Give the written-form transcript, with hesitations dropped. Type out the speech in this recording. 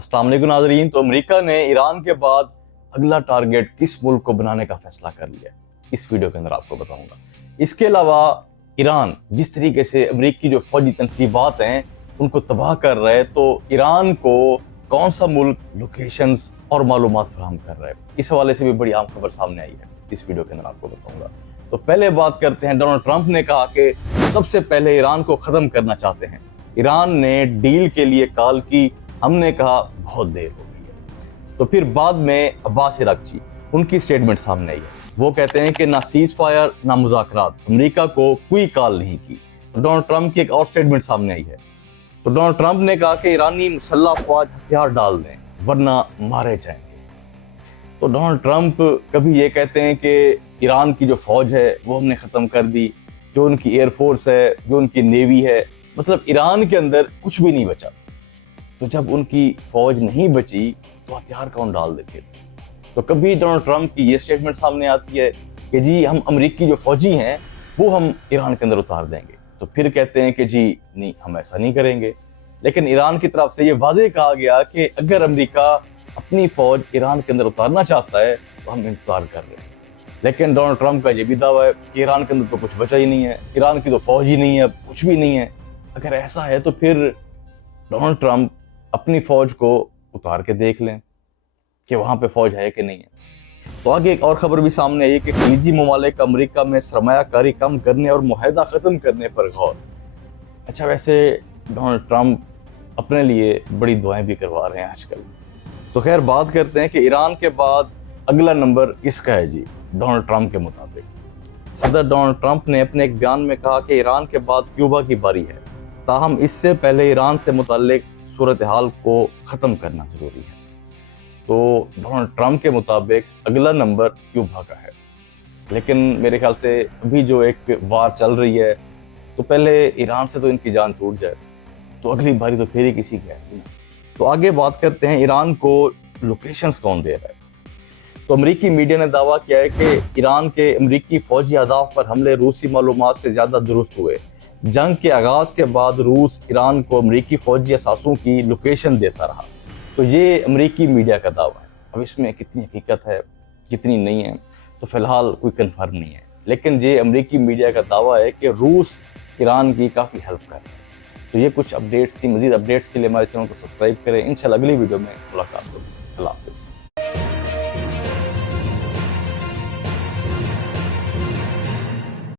السلام علیکم ناظرین۔ تو امریکہ نے ایران کے بعد اگلا ٹارگٹ کس ملک کو بنانے کا فیصلہ کر لیا، اس ویڈیو کے اندر آپ کو بتاؤں گا۔ اس کے علاوہ ایران جس طریقے سے امریکی جو فوجی تنصیبات ہیں ان کو تباہ کر رہا ہے، تو ایران کو کون سا ملک لوکیشنز اور معلومات فراہم کر رہا ہے، اس حوالے سے بھی بڑی اہم خبر سامنے آئی ہے، اس ویڈیو کے اندر آپ کو بتاؤں گا۔ تو پہلے بات کرتے ہیں، ڈونلڈ ٹرمپ نے کہا کہ سب سے پہلے ایران کو ختم کرنا چاہتے ہیں۔ ایران نے ڈیل کے لیے کال کی، ہم نے کہا بہت دیر ہو گئی ہے۔ تو پھر بعد میں عباس عراقچی، ان کی سٹیٹمنٹ سامنے آئی ہے، وہ کہتے ہیں کہ نہ سیز فائر نہ مذاکرات، امریکہ کو کوئی کال نہیں کی۔ ڈونلڈ ٹرمپ کی ایک اور سٹیٹمنٹ سامنے آئی ہے، تو ڈونلڈ ٹرمپ نے کہا کہ ایرانی مسلح افواج ہتھیار ڈال دیں ورنہ مارے جائیں گے۔ تو ڈونلڈ ٹرمپ کبھی یہ کہتے ہیں کہ ایران کی جو فوج ہے وہ ہم نے ختم کر دی، جو ان کی ایئر فورس ہے، جو ان کی نیوی ہے، مطلب ایران کے اندر کچھ بھی نہیں بچا۔ تو جب ان کی فوج نہیں بچی تو ہتھیار کون ڈال دیتے؟ تو کبھی ڈونلڈ ٹرمپ کی یہ سٹیٹمنٹ سامنے آتی ہے کہ جی ہم امریکی جو فوجی ہیں وہ ہم ایران کے اندر اتار دیں گے، تو پھر کہتے ہیں کہ جی نہیں ہم ایسا نہیں کریں گے۔ لیکن ایران کی طرف سے یہ واضح کہا گیا کہ اگر امریکہ اپنی فوج ایران کے اندر اتارنا چاہتا ہے تو ہم انتظار کر رہے ہیں۔ لیکن ڈونلڈ ٹرمپ کا یہ بھی دعویٰ ہے کہ ایران کے اندر تو کچھ بچا ہی نہیں ہے، ایران کی تو فوج ہی نہیں ہے، کچھ بھی نہیں ہے۔ اگر ایسا ہے تو پھر ڈونلڈ ٹرمپ اپنی فوج کو اتار کے دیکھ لیں کہ وہاں پہ فوج ہے کہ نہیں ہے۔ تو آگے ایک اور خبر بھی سامنے آئی کہ خلیجی ممالک امریکہ میں سرمایہ کاری کم کرنے اور معاہدہ ختم کرنے پر غور۔ اچھا، ویسے ڈونلڈ ٹرمپ اپنے لیے بڑی دعائیں بھی کروا رہے ہیں آج کل۔ تو خیر بات کرتے ہیں کہ ایران کے بعد اگلا نمبر کس کا ہے جی ڈونلڈ ٹرمپ کے مطابق۔ صدر ڈونلڈ ٹرمپ نے اپنے ایک بیان میں کہا کہ ایران کے بعد کیوبا کی باری ہے، تاہم اس سے پہلے ایران سے متعلق صورتحال کو ختم کرنا ضروری ہے۔ تو ڈونلڈ ٹرمپ کے مطابق اگلا نمبر کیوبا کا ہے، لیکن میرے خیال سے ابھی جو ایک وار چل رہی ہے تو پہلے ایران سے تو ان کی جان چھوٹ جائے، تو اگلی باری تو پھر ہی کسی کی ہے۔ تو آگے بات کرتے ہیں ایران کو لوکیشنز کون دے رہا ہے۔ تو امریکی میڈیا نے دعویٰ کیا ہے کہ ایران کے امریکی فوجی اہداف پر حملے روسی معلومات سے زیادہ درست ہوئے۔ جنگ کے آغاز کے بعد روس ایران کو امریکی فوجی اثاثوں کی لوکیشن دیتا رہا۔ تو یہ امریکی میڈیا کا دعویٰ ہے، اب اس میں کتنی حقیقت ہے کتنی نہیں ہے تو فی الحال کوئی کنفرم نہیں ہے، لیکن یہ امریکی میڈیا کا دعویٰ ہے کہ روس ایران کی کافی ہیلپ کر رہا ہے۔ تو یہ کچھ اپڈیٹس تھی، مزید اپڈیٹس کے لیے ہمارے چینل کو سبسکرائب کریں۔ انشاءاللہ اگلی ویڈیو میں ملاقات ہوگی۔ اللہ حافظ۔